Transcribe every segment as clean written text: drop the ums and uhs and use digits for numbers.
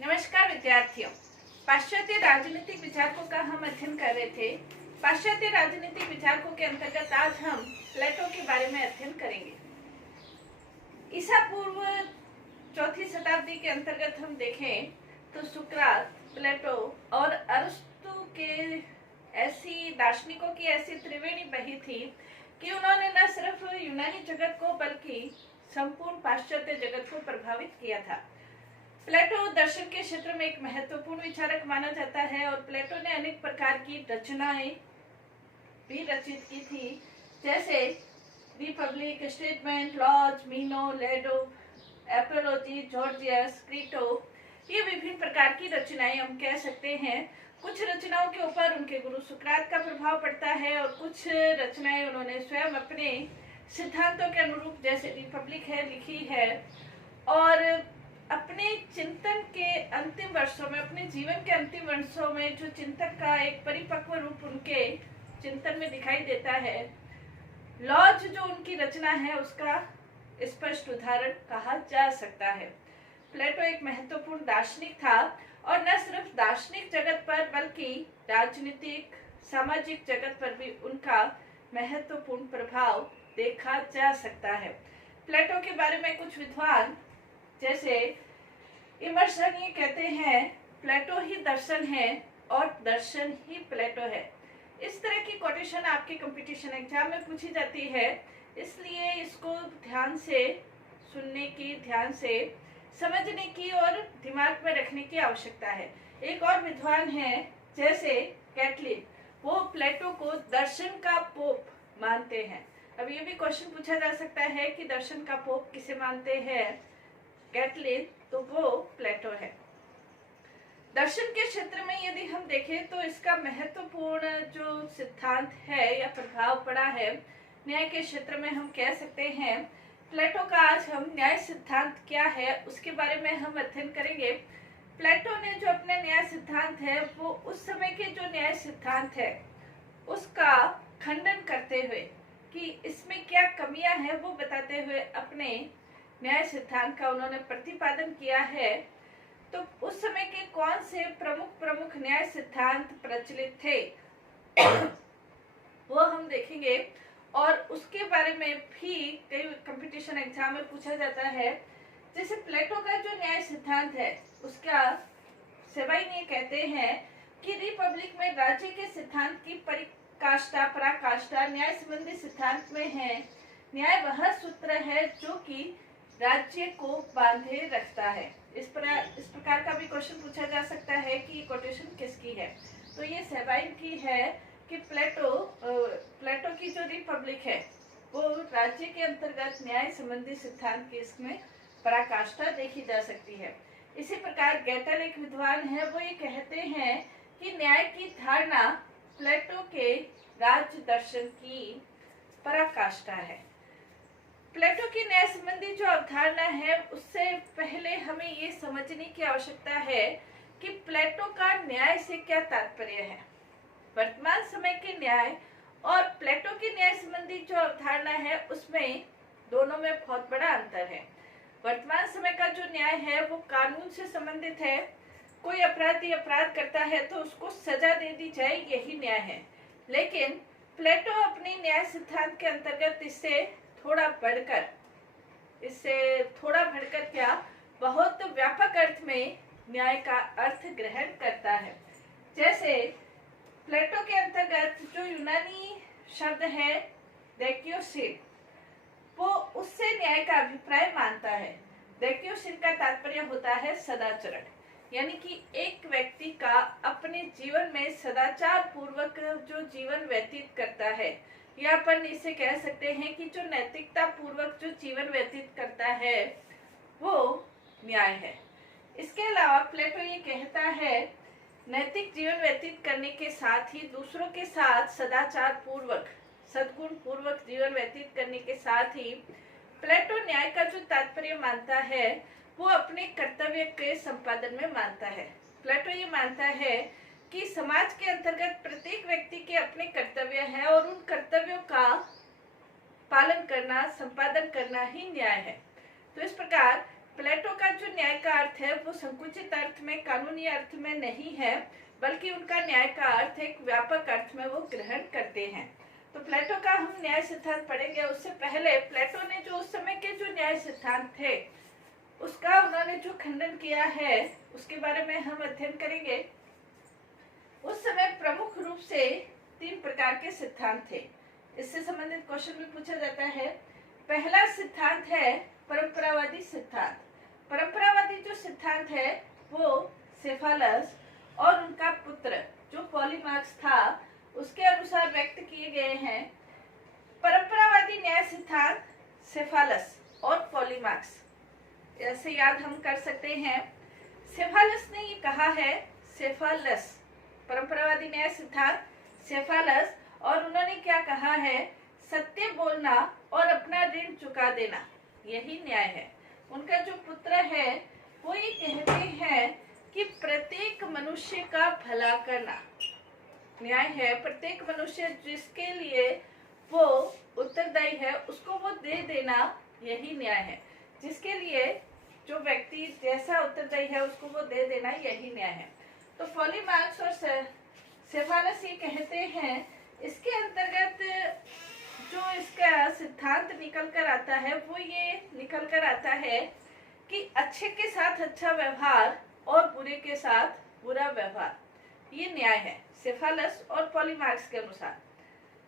नमस्कार विद्यार्थियों। पाश्चात्य राजनीतिक विचारकों का हम अध्ययन कर रहे थे। पाश्चात्य राजनीतिक विचारकों के अंतर्गत आज हम प्लेटो के बारे में अध्ययन करेंगे। ईसा पूर्व 4वीं शताब्दी के अंतर्गत हम देखें तो सुकरात, प्लेटो और अरस्तु के ऐसी दार्शनिकों की ऐसी त्रिवेणी बही थी कि उन्होंने न सिर्फ यूनानी जगत को बल्कि संपूर्ण पाश्चात्य जगत को प्रभावित किया था। प्लेटो दर्शन के क्षेत्र में एक महत्वपूर्ण विचारक माना जाता है और प्लेटो ने अनेक प्रकार की रचनाएं भी रचित की थी, जैसे रिपब्लिक, स्टेटमेंट, लॉज, मीनो, लेडो, एपोलॉजी, जॉर्जियस, क्रीटो। ये विभिन्न प्रकार की रचनाएं हम कह सकते हैं। कुछ रचनाओं के ऊपर उनके गुरु सुकरात का प्रभाव पड़ता है और कुछ रचनाएं उन्होंने स्वयं अपने सिद्धांतों के अनुरूप, जैसे रिपब्लिक है, लिखी है। और अपने चिंतन के अंतिम वर्षों में, अपने जीवन के अंतिम वर्षों में जो चिंतन का एक परिपक्व रूप उनके चिंतन में दिखाई देता है, लॉज जो उनकी रचना है उसका स्पष्ट उदाहरण कहा जा सकता है। प्लेटो एक महत्वपूर्ण दार्शनिक था और न सिर्फ दार्शनिक जगत पर बल्कि राजनीतिक, सामाजिक जगत पर भी उनका महत्वपूर्ण प्रभाव देखा जा सकता है। प्लेटो के बारे में कुछ विद्वान जैसे इमर्सन ये कहते हैं, प्लेटो ही दर्शन है और दर्शन ही प्लेटो है। इस तरह की कोटेशन आपके कंपटीशन एग्जाम में पूछी जाती है, इसलिए इसको ध्यान से सुनने की, ध्यान से समझने की और दिमाग में रखने की आवश्यकता है। एक और विद्वान है जैसे कैटलिन, वो प्लेटो को दर्शन का पोप मानते हैं। अब ये भी क्वेश्चन पूछा जा सकता है कि दर्शन का पोप किसे मानते हैं कैटलिन, तो वो प्लेटो है। दर्शन के क्षेत्र में यदि हम देखें तो इसका महत्वपूर्ण जो सिद्धांत है या प्रभाव पड़ा है न्याय के क्षेत्र में, हम कह सकते हैं प्लेटो का आज हम न्याय सिद्धांत क्या है उसके बारे में हम अध्ययन करेंगे। प्लेटो ने जो अपना न्याय सिद्धांत है वो उस समय के जो न्याय सिद्धांत है उसका खंडन करते हुए कि इसमें क्या कमियां हैं वो बताते हुए अपने न्याय सिद्धांत का उन्होंने प्रतिपादन किया है। तो उस समय के कौन से प्रमुख न्याय सिद्धांत प्रचलित थे वो हम देखेंगे और उसके बारे में भी कई कंपटीशन एग्जाम में पूछा जाता है। जैसे प्लेटो का जो न्याय सिद्धांत है उसका सेबाइन ये कहते हैं कि रिपब्लिक में राज्य के सिद्धांत की परिकाष्ठा, पराकाष्ठा न्याय संबंधी सिद्धांत में है। न्याय वह सूत्र है जो कि राज्य को बांधे रखता है। इस प्रकार का भी क्वेश्चन पूछा जा सकता है कि ये कोटेशन किसकी है। तो ये सेबाइन की है कि प्लेटो की जो रिपब्लिक है वो राज्य के अंतर्गत न्याय संबंधी सिद्धांत की इसमें पराकाष्ठा देखी जा सकती है। इसी प्रकार गैटल एक विद्वान है, वो ये कहते हैं कि न्याय की धारणा प्लेटो के राज्य दर्शन की पराकाष्ठा है। प्लेटो की न्याय संबंधी जो अवधारणा है उससे पहले हमें ये समझने की आवश्यकता है कि प्लेटो का न्याय से क्या तात्पर्य है। वर्तमान समय के न्याय और प्लेटो की न्याय संबंधी जो अवधारणा है उसमें दोनों में बहुत बड़ा अंतर है। वर्तमान समय का जो न्याय है वो कानून से संबंधित है। कोई अपराधी अपराध करता है तो उसको सजा दे दी जाए, यही न्याय है। लेकिन प्लेटो अपने न्याय सिद्धांत के अंतर्गत इससे थोड़ा बढ़कर क्या, बहुत व्यापक अर्थ में न्याय का अर्थ ग्रहण करता है। जैसे प्लेटो के अंतर्गत जो यूनानी शब्द है देखियोसिन, वो उससे न्याय का अभिप्राय मानता है। देखियोसिन का तात्पर्य होता है सदाचरण, यानी कि एक व्यक्ति का अपने जीवन में सदाचार पूर्वक जो जीवन व्यतीत करता है, या अपन इसे कह सकते हैं कि जो नैतिकता पूर्वक जो जीवन व्यतीत करता है वो न्याय है। इसके अलावा प्लेटो ये कहता है नैतिक जीवन व्यतीत करने के साथ ही दूसरों के साथ सदाचार पूर्वक, सद्गुण पूर्वक जीवन व्यतीत करने के साथ ही प्लेटो न्याय का जो तात्पर्य मानता है वो अपने कर्तव्य के संपादन में मानता है। प्लेटो ये मानता है कि समाज के अंतर्गत प्रत्येक व्यक्ति के अपने कर्तव्य है और उन कर्तव्यों का पालन करना, संपादन करना ही न्याय है। तो इस प्रकार प्लेटो का जो न्याय का अर्थ है वो संकुचित अर्थ में, कानूनी अर्थ में नहीं है, बल्कि उनका न्याय का अर्थ एक व्यापक अर्थ में वो ग्रहण करते हैं। तो प्लेटो का हम न्याय सिद्धांत पढ़ेंगे। उससे पहले प्लेटो ने जो उस समय के जो न्याय सिद्धांत थे उसका उन्होंने जो खंडन किया है उसके बारे में हम अध्ययन करेंगे। उस समय प्रमुख रूप से 3 प्रकार के सिद्धांत थे। इससे संबंधित क्वेश्चन भी पूछा जाता है। पहला सिद्धांत है परंपरावादी सिद्धांत। परंपरावादी जो सिद्धांत है वो सेफालस और उनका पुत्र जो पॉलीमार्क्स था उसके अनुसार व्यक्त किए गए हैं। परंपरावादी न्याय सिद्धांत सेफालस और पॉलीमार्क्स, ऐसे याद हम कर सकते हैं। सेफालस ने ये कहा है, सेफालस परंपरावादी न्याय सिद्धांत सेफालस, और उन्होंने क्या कहा है, सत्य बोलना और अपना ऋण चुका देना, यही न्याय है। उनका जो पुत्र है वो ये कहते हैं कि प्रत्येक मनुष्य का भला करना न्याय है। प्रत्येक मनुष्य जिसके लिए वो उत्तरदायी है उसको वो दे देना, यही न्याय है। जिसके लिए जो व्यक्ति जैसा उत्तरदायी है उसको वो दे देना, यही न्याय है। तो पॉलीमार्क्स और सेफालस ये कहते हैं, इसके अंतर्गत जो इसका सिद्धांत निकल कर आता है वो ये निकल कर आता है कि अच्छे के साथ अच्छा व्यवहार और बुरे के साथ बुरा व्यवहार, ये न्याय है सेफालस और पॉलीमार्क्स के अनुसार।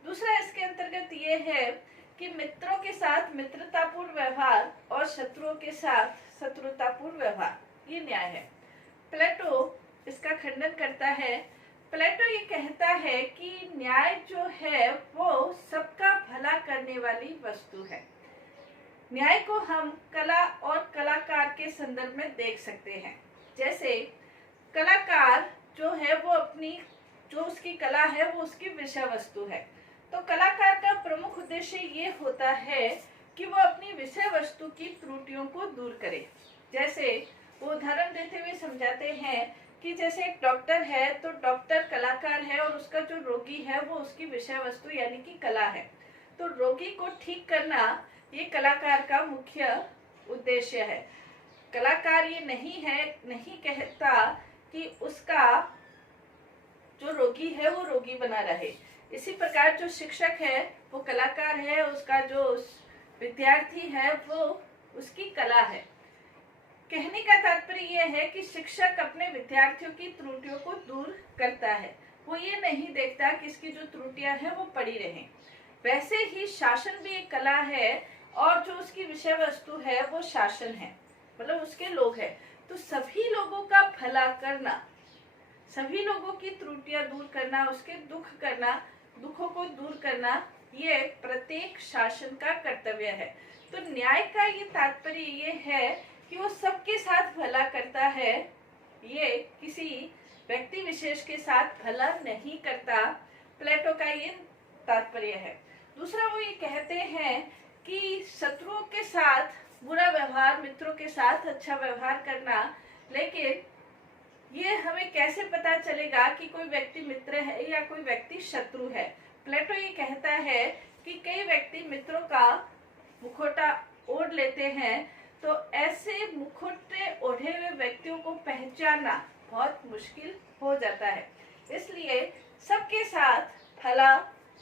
दूसरा इसके अंतर्गत ये है कि मित्रों के साथ मित्रतापूर्ण व्यवहार और शत्रुओं के साथ शत्रुतापूर्ण व्यवहार, ये न्याय है। प्लेटो इसका खंडन करता है। प्लेटो ये कहता है कि न्याय जो है वो सबका भला करने वाली वस्तु है। न्याय को हम कला और कलाकार के संदर्भ में देख सकते हैं। जैसे कलाकार जो है वो अपनी जो उसकी कला है वो उसकी विषय वस्तु है। तो कलाकार का प्रमुख उद्देश्य ये होता है कि वो अपनी विषय वस्तु की त्रुटियों को दूर करे। जैसे वो उदाहरण देते हुए समझाते हैं कि जैसे एक डॉक्टर है तो डॉक्टर कलाकार है और उसका जो रोगी है वो उसकी विषय वस्तु यानी कि कला है। तो रोगी को ठीक करना ये कलाकार का मुख्य उद्देश्य है। कलाकार ये नहीं कहता कि उसका जो रोगी है वो रोगी बना रहे। इसी प्रकार जो शिक्षक है वो कलाकार है, उसका जो विद्यार्थी है वो उसकी कला है। कहने का तात्पर्य यह है कि शिक्षक अपने विद्यार्थियों की त्रुटियों को दूर करता है। वो ये नहीं देखता कि इसकी जो त्रुटियां हैं वो पड़ी रहें। वैसे ही शासन भी एक कला है और जो उसकी विषय वस्तु है वो शासन है, मतलब उसके लोग हैं। तो सभी लोगों का भला करना, सभी लोगों की त्रुटियां दूर करना, उसके दुखों को दूर करना, ये प्रत्येक शासन का कर्तव्य है। तो न्याय का ये तात्पर्य ये है कि वो सबके साथ भला करता है, ये किसी व्यक्ति विशेष के साथ भला नहीं करता। प्लेटो का ये तात्पर्य है। दूसरा वो ये कहते हैं कि शत्रुओं के साथ बुरा व्यवहार, मित्रों के साथ अच्छा व्यवहार करना। लेकिन ये हमें कैसे पता चलेगा कि कोई व्यक्ति मित्र है या कोई व्यक्ति शत्रु है? प्लेटो ये कहता है कि कई व्यक्ति मित्रों का मुखौटा ओढ़ लेते हैं, तो ऐसे मुखौटे ओढ़े हुए व्यक्तियों को पहचानना बहुत मुश्किल हो जाता है। इसलिए सबके साथ भला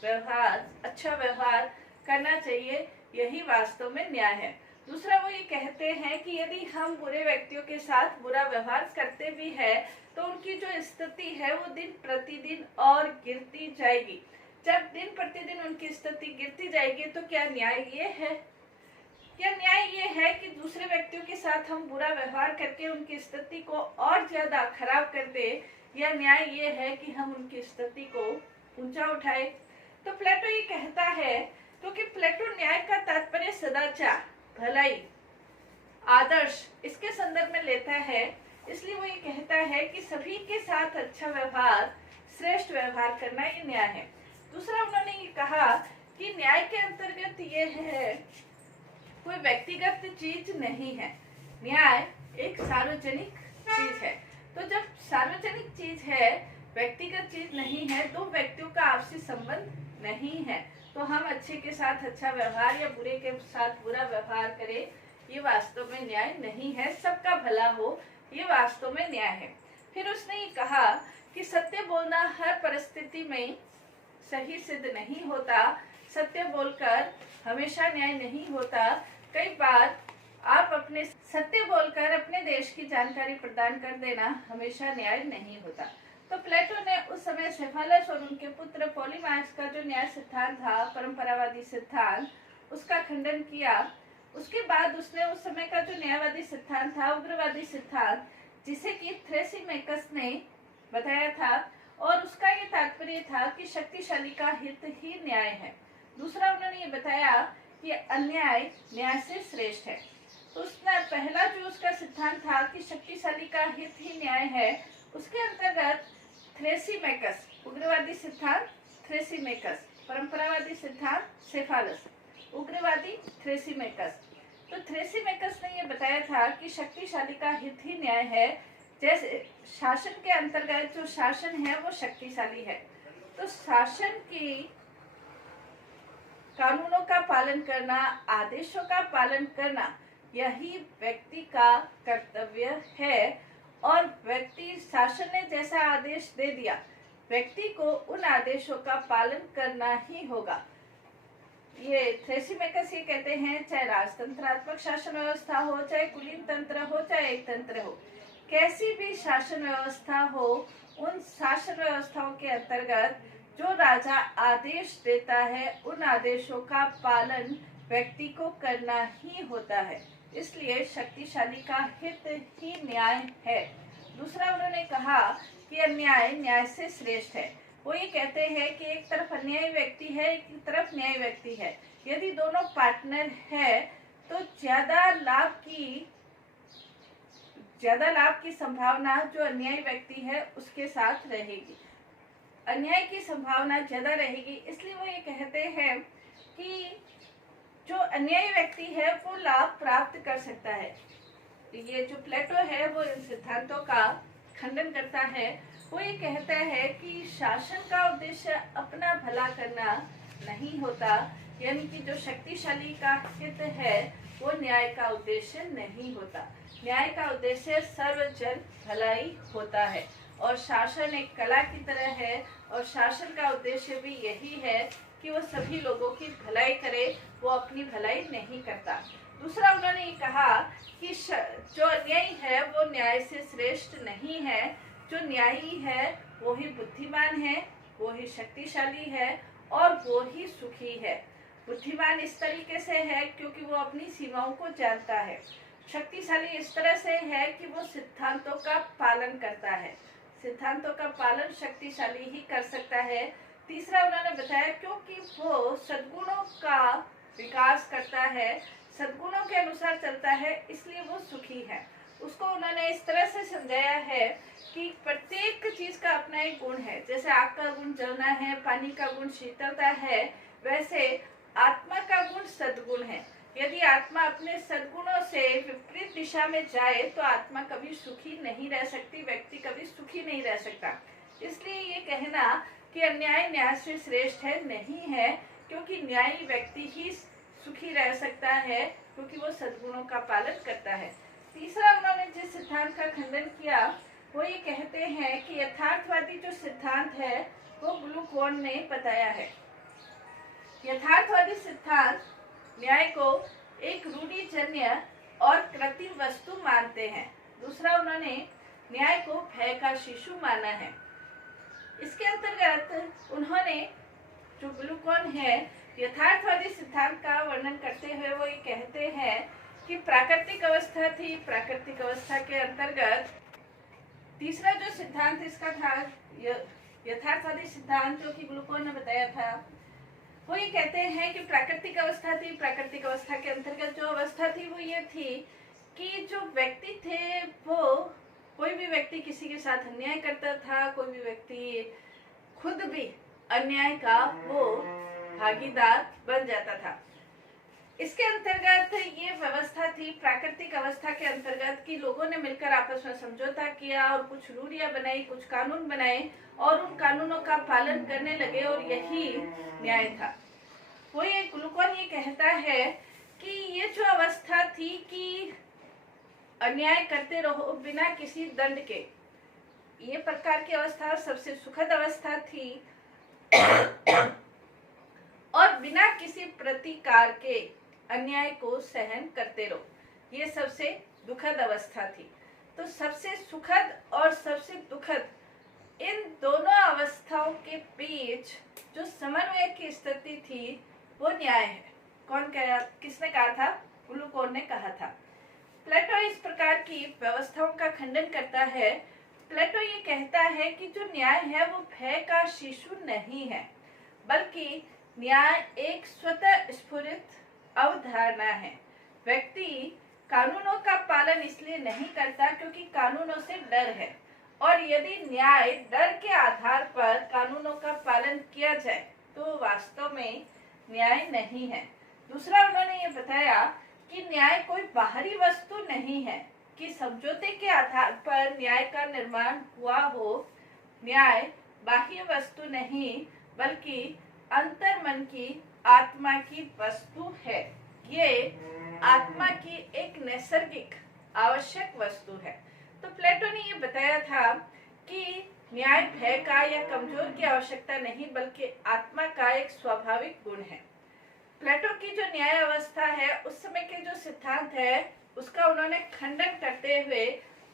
व्यवहार, अच्छा व्यवहार करना चाहिए, यही वास्तव में न्याय है। दूसरा वो ये कहते हैं कि यदि हम बुरे व्यक्तियों के साथ बुरा व्यवहार करते भी है तो उनकी जो स्थिति है वो दिन प्रतिदिन और गिरती जाएगी। जब दिन प्रतिदिन उनकी स्थिति गिरती जाएगी तो क्या न्याय ये है? क्या न्याय ये है कि दूसरे व्यक्तियों के साथ हम बुरा व्यवहार करके उनकी स्थिति को और ज्यादा खराब कर दे, या न्याय ये है कि हम उनकी स्थिति को ऊंचा उठाए? तो प्लेटो ये कहता है, क्योंकि प्लेटो न्याय का तात्पर्य सदाचार, भलाई, आदर्श इसके संदर्भ में लेता है, इसलिए वो ये कहता है कि सभी के साथ अच्छा व्यवहार, श्रेष्ठ व्यवहार करना ये न्याय है। दूसरा उन्होंने ये कहा कि न्याय के अंतर्गत ये है कोई व्यक्तिगत चीज नहीं है, न्याय एक सार्वजनिक चीज है। तो जब सार्वजनिक चीज है, व्यक्तिगत चीज नहीं है, दो व्यक्तियों का आपसी संबंध नहीं है, तो हम अच्छे के साथ अच्छा व्यवहार या बुरे के साथ बुरा व्यवहार करें, ये वास्तव में न्याय नहीं है। सबका भला हो, ये वास्तव में न्याय है। फिर उसने ये कहा कि सत्य बोलना हर परिस्थिति में सही सिद्ध नहीं होता। सत्य बोलकर हमेशा न्याय नहीं होता। कई बार आप अपने सत्य बोलकर अपने देश की जानकारी प्रदान कर देना हमेशा न्याय नहीं होता। तो प्लेटो ने उस समय सेफालस और उनके पुत्र पॉलीमार्क्स का जो न्याय सिद्धांत था, परंपरावादी सिद्धांत, उसका खंडन किया। उसके बाद उसने उस समय का जो न्यायवादी सिद्धांत था, उग्रवादी सिद्धांत, जिसे कि थ्रेसिमेकस ने बताया था, और उसका ये तात्पर्य था कि शक्तिशाली का हित ही न्याय है। दूसरा उन्होंने ये बताया कि अन्याय न्याय से श्रेष्ठ है। तो उसने पहला जो उसका सिद्धांत था कि शक्तिशाली का हित ही न्याय है, उसके अंतर्गत थ्रेसिमेकस, उग्रवादी सिद्धांत थ्रेसिमेकस, परंपरावादी सिद्धांत सेफालस, उग्रवादी थ्रेसिमेकस। तो थ्रेसिमेकस ने यह बताया था कि शक्तिशाली का हित ही न्याय है। जैसे शासन के अंतर्गत जो शासन है वो शक्तिशाली है, तो शासन की कानूनों का पालन करना, आदेशों का पालन करना, यही व्यक्ति का कर्तव्य है। और व्यक्ति, शासन ने जैसा आदेश दे दिया, व्यक्ति को उन आदेशों का पालन करना ही होगा। ये थ्रेसिमेकस ये कहते हैं, चाहे राजतंत्रात्मक शासन व्यवस्था हो, चाहे कुलीन तंत्र हो, चाहे एक तंत्र हो, कैसी भी शासन व्यवस्था हो, उन शासन व्यवस्थाओं के अंतर्गत जो राजा आदेश देता है, उन आदेशों का पालन व्यक्ति को करना ही होता है। इसलिए शक्तिशाली का हित ही न्याय है। दूसरा उन्होंने कहा कि अन्याय न्याय से श्रेष्ठ है। वो ये कहते हैं कि एक तरफ अन्यायी व्यक्ति है, एक तरफ न्यायी व्यक्ति है। यदि दोनों पार्टनर है तो ज्यादा लाभ की संभावना जो अन्यायी व्यक्ति है उसके साथ रहेगी, अन्याय की संभावना ज्यादा रहेगी। इसलिए वो ये कहते हैं कि जो अन्यायी व्यक्ति है वो लाभ प्राप्त कर सकता है। ये जो प्लेटो है वो इन सिद्धांतों का खंडन करता है। वो ये कहता है कि शासन का उद्देश्य अपना भला करना नहीं होता, यानी कि जो शक्तिशाली का हित है वो न्याय का उद्देश्य नहीं होता। न्याय का उद्देश्य सर्वजन भलाई होता है, और शासन एक कला की तरह है, और शासन का उद्देश्य भी यही है कि वो सभी लोगों की भलाई करे, वो अपनी भलाई नहीं करता। दूसरा उन्होंने ये कहा कि जो अन्यायी है वो न्याय से श्रेष्ठ नहीं है। जो न्यायी है वो ही बुद्धिमान है, वो ही शक्तिशाली है, और वो ही सुखी है। बुद्धिमान इस तरीके से है क्योंकि वो अपनी सीमाओं को जानता है। शक्तिशाली इस तरह से है कि वो सिद्धांतों का पालन करता है। सिद्धांतों का पालन शक्तिशाली ही कर सकता है। तीसरा उन्होंने बताया क्योंकि वो सद्गुणों का विकास करता है, सद्गुणों के अनुसार चलता है, इसलिए वो सुखी है। उसको उन्होंने इस तरह से समझाया है कि प्रत्येक चीज का अपना एक गुण है। जैसे आग का गुण जलना है, पानी का गुण शीतलता है, वैसे आत्मा का गुण सद्गुण है। यदि आत्मा अपने सद्गुणों से विपरीत दिशा में जाए तो आत्मा कभी सुखी नहीं रह सकती, व्यक्ति कभी सुखी नहीं रह सकता। इसलिए ये कहना कि अन्याय न्याय से श्रेष्ठ है नहीं है, क्योंकि न्यायी व्यक्ति ही सुखी रह सकता है क्योंकि वो सद्गुणों का पालन करता है। तीसरा उन्होंने जिस सिद्धांत का खंडन किया वो ये कहते हैं कि यथार्थवादी जो सिद्धांत है वो ग्लूकोन ने बताया है। यथार्थवादी सिद्धांत न्याय को एक रूढ़िजन्य और कृत्रिम वस्तु मानते हैं। दूसरा उन्होंने न्याय को भय का शिशु माना है। इसके अंतर्गत उन्होंने जो ग्लूकोन है यथार्थवादी सिद्धांत का वर्णन करते हुए वो ये कहते हैं कि प्राकृतिक अवस्था थी, प्राकृतिक अवस्था के अंतर्गत तीसरा जो सिद्धांत इसका था यथार्थवादी सिद्धांत जो कि ग्लूकोन ने बताया था, वो ये कहते हैं कि प्राकृतिक अवस्था थी, प्राकृतिक अवस्था के अंतर्गत जो अवस्था थी वो ये थी कि जो व्यक्ति थे वो कोई भी व्यक्ति किसी के साथ अन्याय करता था, कोई भी व्यक्ति खुद भी अन्याय का वो भागीदार बन जाता था। इसके अंतर्गत ये व्यवस्था थी प्राकृतिक अवस्था के अंतर्गत कि लोगों ने मिलकर आपस में समझौता किया और कुछ रूढ़ियां बनाई, कुछ कानून बनाए और उन कानूनों का पालन करने लगे और यही न्याय था। वो ये ग्लूकोन ये कहता है कि ये जो अवस्था थी कि अन्याय करते रहो बिना किसी दंड के, ये प्रकार की अवस्था सबसे सुखद अवस्था थी और बिना किसी प्रतिकार के अन्याय को सहन करते रहो, ये सबसे दुखद अवस्था थी। तो सबसे सुखद और सबसे दुखद इन दोनों अवस्थाओं के बीच जो समन्वय की स्थिति थी वो न्याय है। किसने कहा था? ग्लूकोन ने कहा था। प्लेटो इस प्रकार की व्यवस्थाओं का खंडन करता है। प्लेटो ये कहता है कि जो न्याय है वो भय का शिशु नहीं है, बल्कि न्याय एक स्वतः स्फुरित अवधारणा है। व्यक्ति कानूनों का पालन इसलिए नहीं करता क्योंकि कानूनों से डर है, और यदि न्याय डर के आधार पर कानूनों का पालन किया जाए तो वास्तव में न्याय नहीं है। दूसरा, उन्होंने ये बताया कि न्याय कोई बाहरी वस्तु नहीं है कि समझौते के आधार पर न्याय का निर्माण हुआ हो। न्याय बाह्य वस्तु नहीं बल्कि अंतर्मन की आत्मा की वस्तु है। ये आत्मा की एक नैसर्गिक आवश्यक वस्तु है। तो प्लेटो ने ये बताया था कि न्याय भय का या कमजोर की आवश्यकता नहीं बल्कि आत्मा का एक स्वाभाविक गुण है। प्लेटो की जो न्याय अवस्था है उस समय के जो सिद्धांत है उसका उन्होंने खंडन करते हुए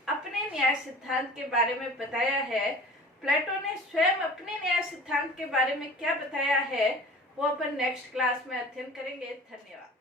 अपने न्याय सिद्धांत के बारे में बताया है। प्लेटो ने स्वयं अपने न्याय सिद्धांत के बारे में क्या बताया है वो अपन नेक्स्ट क्लास में अध्ययन करेंगे। धन्यवाद।